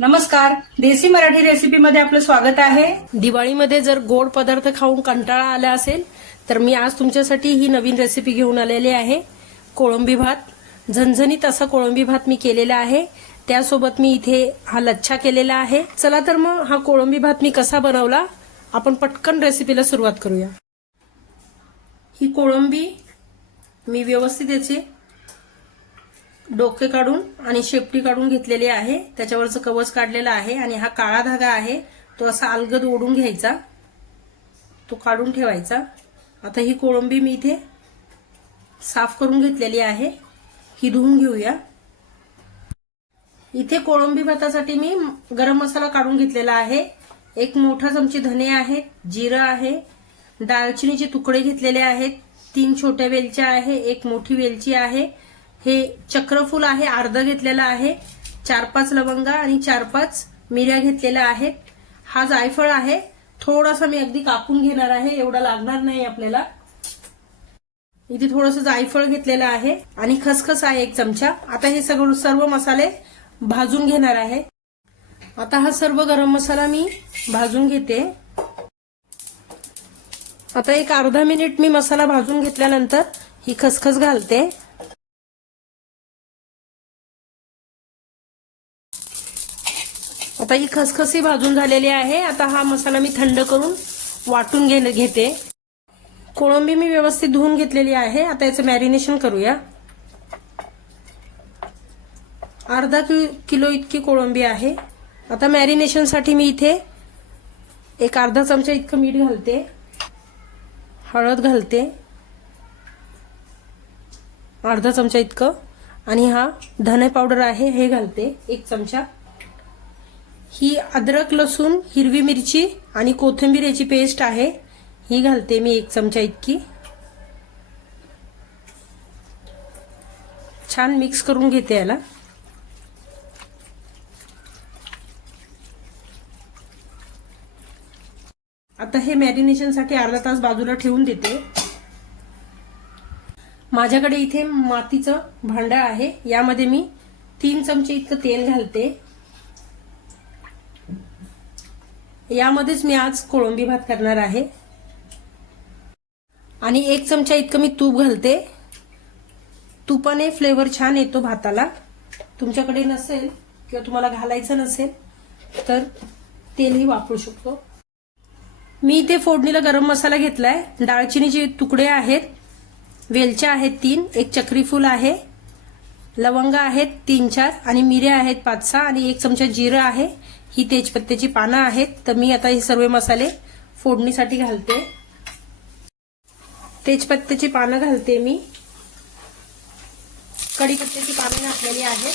नमस्कार. देसी मराठी रेसिपी मध्ये आपलं स्वागत आहे. दिवाळीमध्ये जर गोड पदार्थ खाऊन कंटाळा आला असेल तर मी आज तुमच्यासाठी ही नवीन रेसिपी घेऊन आलेली आहे. कोळंबी भात. झणझणीत असा कोळंबी भात मी केलेला आहे. त्यासोबत मी इथे हा लच्छा केलेला आहे. चला तर मग हा कोळंबी भात मी कसा बनवला आपण पटकन रेसिपीला सुरुवात करूया. ही कोळंबी मी व्यवस्थित याचे डोके काढून आणि शेपटी काढून घेतलेली आहे. त्याच्यावरचं कवच काढलेलं आहे आणि हा काळा धागा आहे. तो असा अलगद ओढून घ्यायचा. तो काढून ठेवायचा. आता ही कोळंबी मी इथे साफ करून घेतलेली आहे. ही धुवून घेऊया. इथे कोळंबी भातासाठी मी गरम मसाला काढून घेतलेला आहे. एक मोठा चमची धने आहेत जिरं आहे दालचिनीचे तुकडे घेतलेले आहेत. तीन छोट्या वेलच्या आहे एक मोठी वेलची आहे. हे चक्रफूल आहे अर्ध घेतलेलं आहे चार पाच लवंगा आणि चार पाच मिऱ्या घेतलेल्या आहेत. हा जायफळ आहे. थोडासा मी अगदी कापून घेणार आहे एवढा लागणार नाही आपल्याला. इथे थोडस जायफळ घेतलेलं आहे आणि खसखस आहे एक चमचा. आता हे सगळं सर्व मसाले भाजून घेणार आहे. आता हा सर्व गरम मसाला मी भाजून घेते. आता एक अर्धा मिनिट मी मसाला भाजून घेतल्यानंतर ही खसखस घालते. आता ही खसखसी भाजून झालेली आहे. आता हा मसाला मी थंड करून वाटून घे घेते. कोळंबी मी व्यवस्थित धुवून घेतलेली आहे. आता याचं मॅरिनेशन करूया. अर्धा कि- किलो इतकी कोळंबी आहे. आता मॅरिनेशनसाठी मी इथे एक अर्धा चमचा इतकं मीठ घालते. हळद घालते. अर्धा चमचा इतकं. आणि हा धने पावडर आहे हे घालते. एक चमचा. ही अद्रक लसूण हिरवी मिरची आणि कोथिंबीर याची पेस्ट आहे. ही घालते मी एक चमचा इतकी. छान मिक्स करून घेते याला. आता हे मॅरिनेशनसाठी अर्धा तास बाजूला ठेवून देते. माझ्याकडे इथे मातीचं भांडं आहे. यामध्ये मी तीन चमचे इतकं तेल घालते. यामध्येच मी आज कोळंबी भात करणार आहे. आणि एक चमचा इतकं मी तूप घालते. तुपाने फ्लेवर छान येतो भाताला. तुमच्याकडे नसेल किंवा तुम्हाला घालायचं नसेल तर तेलही वापरू शकतो. मी इथे फोडणीला गरम मसाला घेतलाय. दाळचिनीचे तुकडे आहेत वेलच्या आहेत तीन एक चक्रीफूल आहे लवंग आहेत तीन चार आणि मिऱ्या आहेत पाच सहा आणि एक चमचा जिरं आहे. ही तेजपत्त्याची पानं आहेत. तर मी आता हे सर्व मसाले फोडणीसाठी घालते. तेजपत्त्याची पानं घालते मी. कढीपत्त्याची पानं घातलेली आहेत.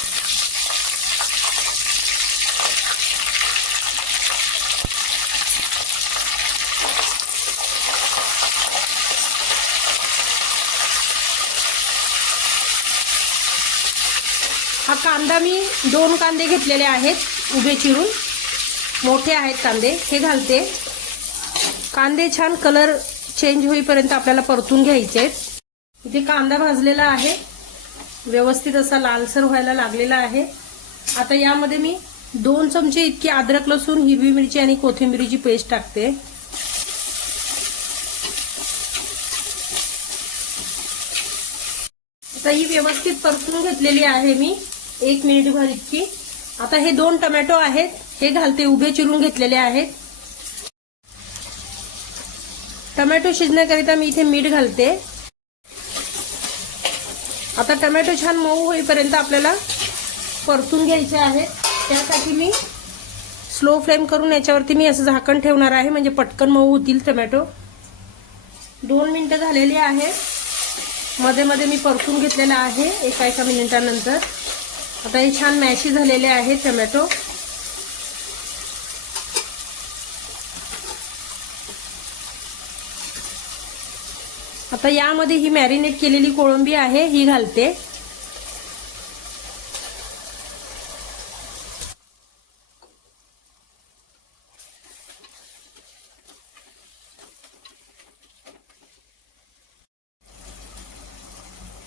हा कांदा मी दोन कांदे घेतलेले आहेत उभे चिरून. मोठे आहेत कांदे. हे घालते. कांदे छान कलर चेंज होईपर्यंत आपल्याला परतून घ्यायचे आहेत. इथे कांदा भाजलेला आहे. व्यवस्थित असा लालसर व्हायला लागलेला आहे. आता यामध्ये मी दोन चमचे इतकी अद्रक लसूण हिरवी मिरची आणि कोथिंबिरीची पेस्ट टाकते. आता ही व्यवस्थित परतून घेतलेली आहे मी. एक मिनिटभर इतकी. आता हे दोन टोमॅटो आहेत. हे घालते उभे चिरून घेतलेले आहेत. टोमॅटो शिजण्याकरिता मी इथे मीठ घालते. आता टोमॅटो छान मऊ होईपर्यंत आपल्याला परतून घ्यायचे आहेत त्यासाठी मी स्लो फ्लेम करून याच्यावरती मी असं झाकण ठेवणार आहे म्हणजे पटकन मऊ होतील टोमॅटो. दोन मिनिटं झालेली आहेत मध्ये मध्ये मी परतून घेतलेलं आहे एका एका मिनिटानंतर. आता हे छान मॅशी झालेले आहे टोमॅटो. आता यामध्ये ही मॅरिनेट केलेली कोळंबी आहे ही घालते.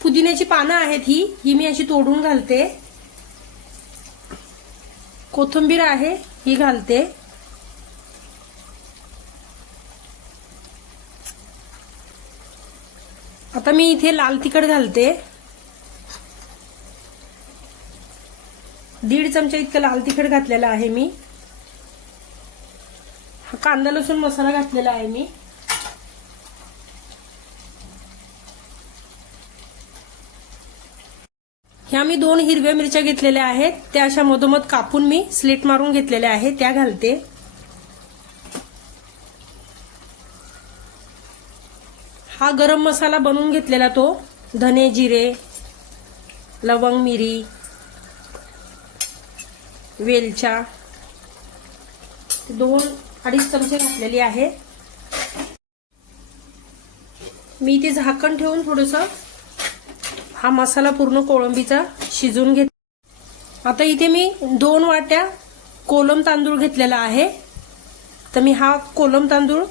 पुदिन्याची पानं आहेत ही ही मी अशी तोडून घालते. कोथिंबीर आहे ही घालते. आता मी इथे लाल तिखट घालते. दीड चमचा इतकं लाल तिखट घातलेलं आहे मी. हा कांदा लसूण मसाला घातलेला आहे मी. ह्या मी दोन हिरव्या मिरच्या घेतलेल्या आहेत. त्या अशा मधोमध कापून मी स्लिट मारून घेतलेल्या आहेत. त्या घालते. हा गरम मसाला बनवून घेतलेला तो. धने जिरे लवंग मिरी वेलच्या. दोन अडीच चमचे घातलेली आहे. मी ते झाकण ठेवून थोडस हा मसाला पूर्ण कोळंबीचा शिजून घेत आता इथे मी दोन वाट्या कोलम तांदूळ घेतलेला आहे. तर मी हा कोलम तांदूळ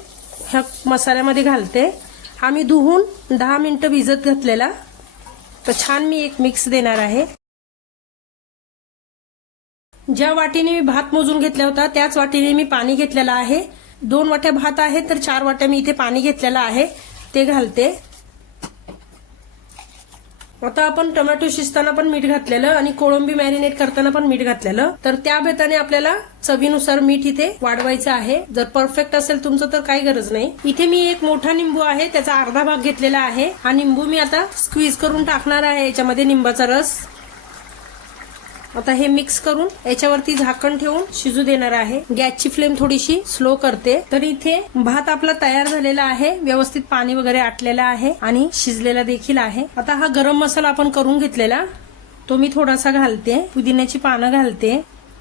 ह्या मसाल्यामध्ये घालते. हा मी धुवून दहा मिनिटं भिजत घातलेला. तर छान मी एक मिक्स देणार आहे. ज्या वाटीने मी भात मोजून घेतला होता त्याच वाटीने मी पाणी घेतलेलं आहे. दोन वाट्या भात आहे तर चार वाट्या मी इथे पाणी घेतलेलं आहे. ते घालते. आता आपण टोमॅटो शिजताना पण मीठ घातलेलं आणि कोळंबी मॅरिनेट करताना पण मीठ घातलेलं. तर त्या बेताने आपल्याला चवीनुसार मीठ इथे वाढवायचं आहे. जर परफेक्ट असेल तुमचं तर काही गरज नाही. इथे मी एक मोठा निंबू आहे त्याचा अर्धा भाग घेतलेला आहे. हा निंबू मी आता स्क्वीज करून टाकणार आहे. याच्यामध्ये निंबाचा रस. आता हे मिक्स करून याच्यावरती झाकण ठेवून शिजू देणार आहे. गॅसची फ्लेम थोडीशी स्लो करते. तर इथे भात आपला तयार झालेला आहे. व्यवस्थित पाणी वगैरे आटलेलं आहे आणि शिजलेला देखील आहे. आता हा गरम मसाला आपण करून घेतलेला तो मी थोडासा घालते. पुदिन्याची पानं घालते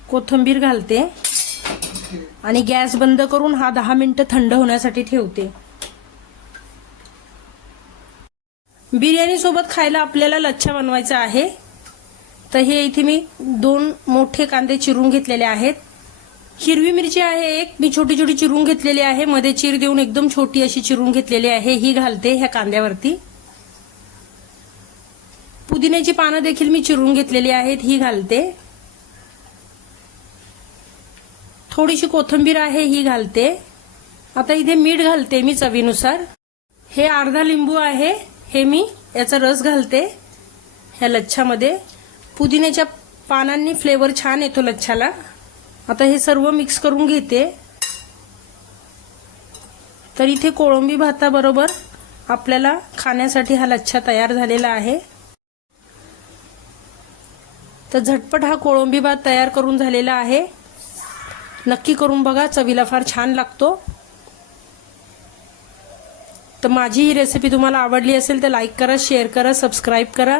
कोथिंबीर घालते आणि गॅस बंद करून हा दहा मिनिटं थंड होण्यासाठी ठेवते. बिर्याणी सोबत खायला आपल्याला लच्छा बनवायचा आहे. तर हे इथे मी दोन मोठे कांदे चिरून घेतलेले आहेत. हिरवी मिरची आहे एक. मी छोटी छोटी चिरून घेतलेली आहे. मध्ये चिर देऊन एकदम छोटी अशी चिरून घेतलेली आहे. ही घालते ह्या कांद्यावरती. पुदिन्याची पानं देखील मी चिरून घेतलेली आहेत. ही घालते. थोडीशी कोथिंबीर आहे. ही घालते. आता इथे मीठ घालते मी चवीनुसार. हे अर्धा लिंबू आहे. हे मी याचा रस घालते. ह्या लच्छामध्ये. पुदिन्याच्या पानांनी फ्लेवर छान येतो लच्छाला. आता हे सर्व मिक्स करून घेते. तर इथे कोळंबी भाताबरोबर आपल्याला खाण्यासाठी हा लच्छा तयार झालेला आहे. तर झटपट हा कोळंबी भात तयार करून झालेला आहे. नक्की करून बघा चवीला फार छान लागतो. तर माझी ही रेसिपी तुम्हाला आवडली असेल तर लाईक करा शेअर करा सबस्क्राईब करा.